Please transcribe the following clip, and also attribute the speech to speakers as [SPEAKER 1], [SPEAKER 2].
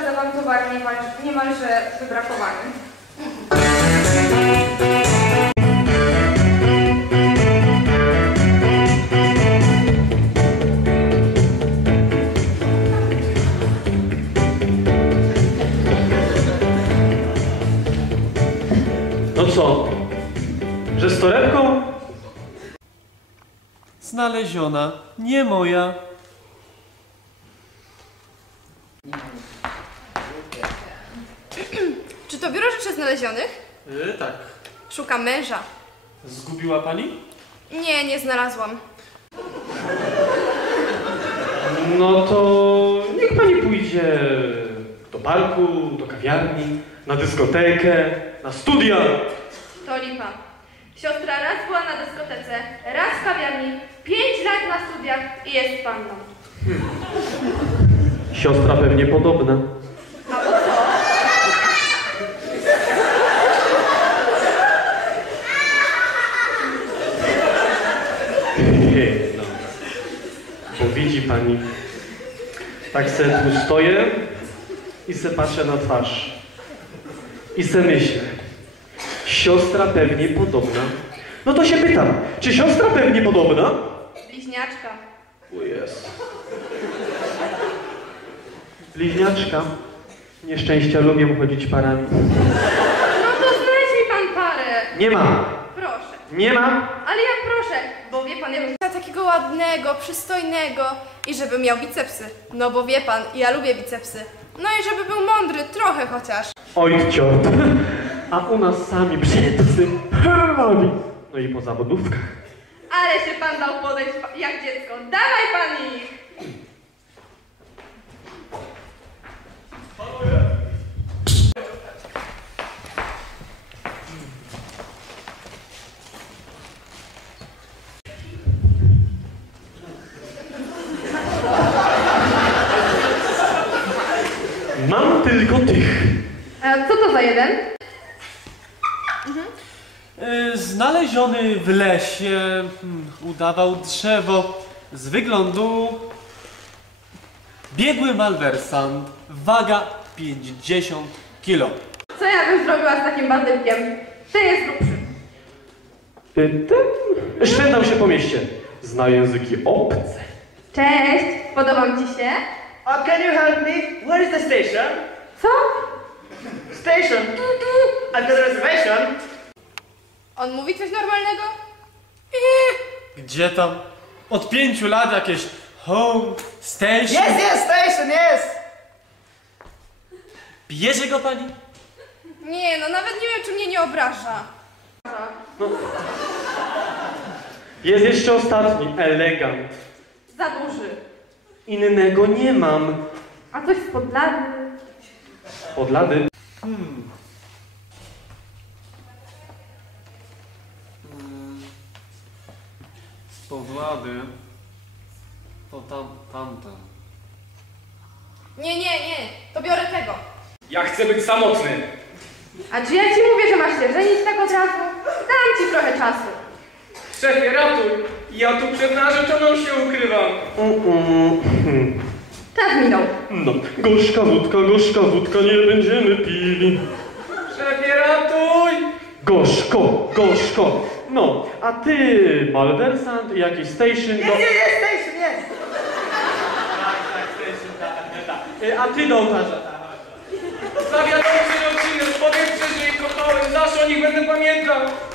[SPEAKER 1] przekazałam towar niemalże wybrakowany.
[SPEAKER 2] No co? Że z torebką?
[SPEAKER 3] Znaleziona, nie moja.
[SPEAKER 1] Czy to biuro rzeczy znalezionych?
[SPEAKER 3] Tak.
[SPEAKER 1] Szukam męża.
[SPEAKER 3] Zgubiła pani?
[SPEAKER 1] Nie, nie znalazłam.
[SPEAKER 2] No to niech pani pójdzie do parku, do kawiarni, na dyskotekę, na studia.
[SPEAKER 1] To lipa. Siostra raz była na dyskotece, raz w kawiarni, 5 lat na studiach i jest panną.
[SPEAKER 2] Siostra pewnie podobna.
[SPEAKER 1] A po co?
[SPEAKER 2] No. Bo widzi pani, tak se tu stoję i se patrzę na twarz. I se myślę, siostra pewnie podobna. No to się pytam, czy siostra pewnie podobna?
[SPEAKER 1] Bliźniaczka.
[SPEAKER 2] O Jezu. Bliźniaczka. Nieszczęścia lubię chodzić parami.
[SPEAKER 1] No to znajdź mi pan parę.
[SPEAKER 2] Nie ma.
[SPEAKER 1] Proszę.
[SPEAKER 2] Nie ma.
[SPEAKER 1] Ale ja proszę, bo wie pan, ja bym chciała takiego ładnego, przystojnego i żeby miał bicepsy. No bo wie pan, ja lubię bicepsy. No i żeby był mądry, trochę chociaż.
[SPEAKER 2] Oj, ciot. A u nas sami brzydcy. No i po zawodówkach.
[SPEAKER 1] Ale się pan dał podejść jak dziecko. Dawaj pan ich!
[SPEAKER 2] Mam tylko tych.
[SPEAKER 1] A co to za jeden?
[SPEAKER 3] Znaleziony w lesie, udawał drzewo, z wyglądu biegły malwersant, waga 50 kilo.
[SPEAKER 1] Co ja bym zrobiła z takim bandylkiem? Ten jest grubszy.
[SPEAKER 2] Ten szwendał się po mieście. Zna języki obce.
[SPEAKER 1] Cześć, podobam ci się?
[SPEAKER 4] Can you help me? Where is the station?
[SPEAKER 1] Co?
[SPEAKER 4] Station? At the reservation?
[SPEAKER 1] On mówi coś normalnego?
[SPEAKER 3] Gdzie tam? Od 5 lat jakieś home, station.
[SPEAKER 4] Yes, station, yes!
[SPEAKER 3] Bierze go pani?
[SPEAKER 1] Nie, no nawet nie wiem, czy mnie nie obraża.
[SPEAKER 2] Jest jeszcze ostatni. Elegant.
[SPEAKER 1] Za duży.
[SPEAKER 2] Innego nie mam.
[SPEAKER 1] A coś spod lady?
[SPEAKER 2] Od lady.
[SPEAKER 3] Spod lady. To tamten.
[SPEAKER 1] Nie, to biorę tego.
[SPEAKER 5] Ja chcę być samotny.
[SPEAKER 1] A czy ja ci mówię, że masz się żenić tak od razu? Dam ci trochę czasu.
[SPEAKER 5] Szefie, ratuj! Ja tu przed narzeczoną się ukrywam.
[SPEAKER 1] Czas minął.
[SPEAKER 2] No, gorzka wódka, nie będziemy pili.
[SPEAKER 5] Szefie, ratuj!
[SPEAKER 2] Gorzko. No, a ty, malwersant i jakiś station do...
[SPEAKER 4] Yes, station, yes!
[SPEAKER 2] A ty do ołtarza.
[SPEAKER 5] Zawiadam się rodzinę, powiem, że jej kochałem, zawsze o nich będę pamiętał.